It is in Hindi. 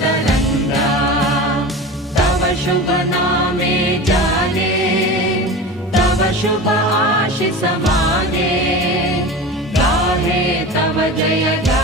तरंगा तव शुभ नामे जाने तव शुभ आशीष माने गाहे तव जय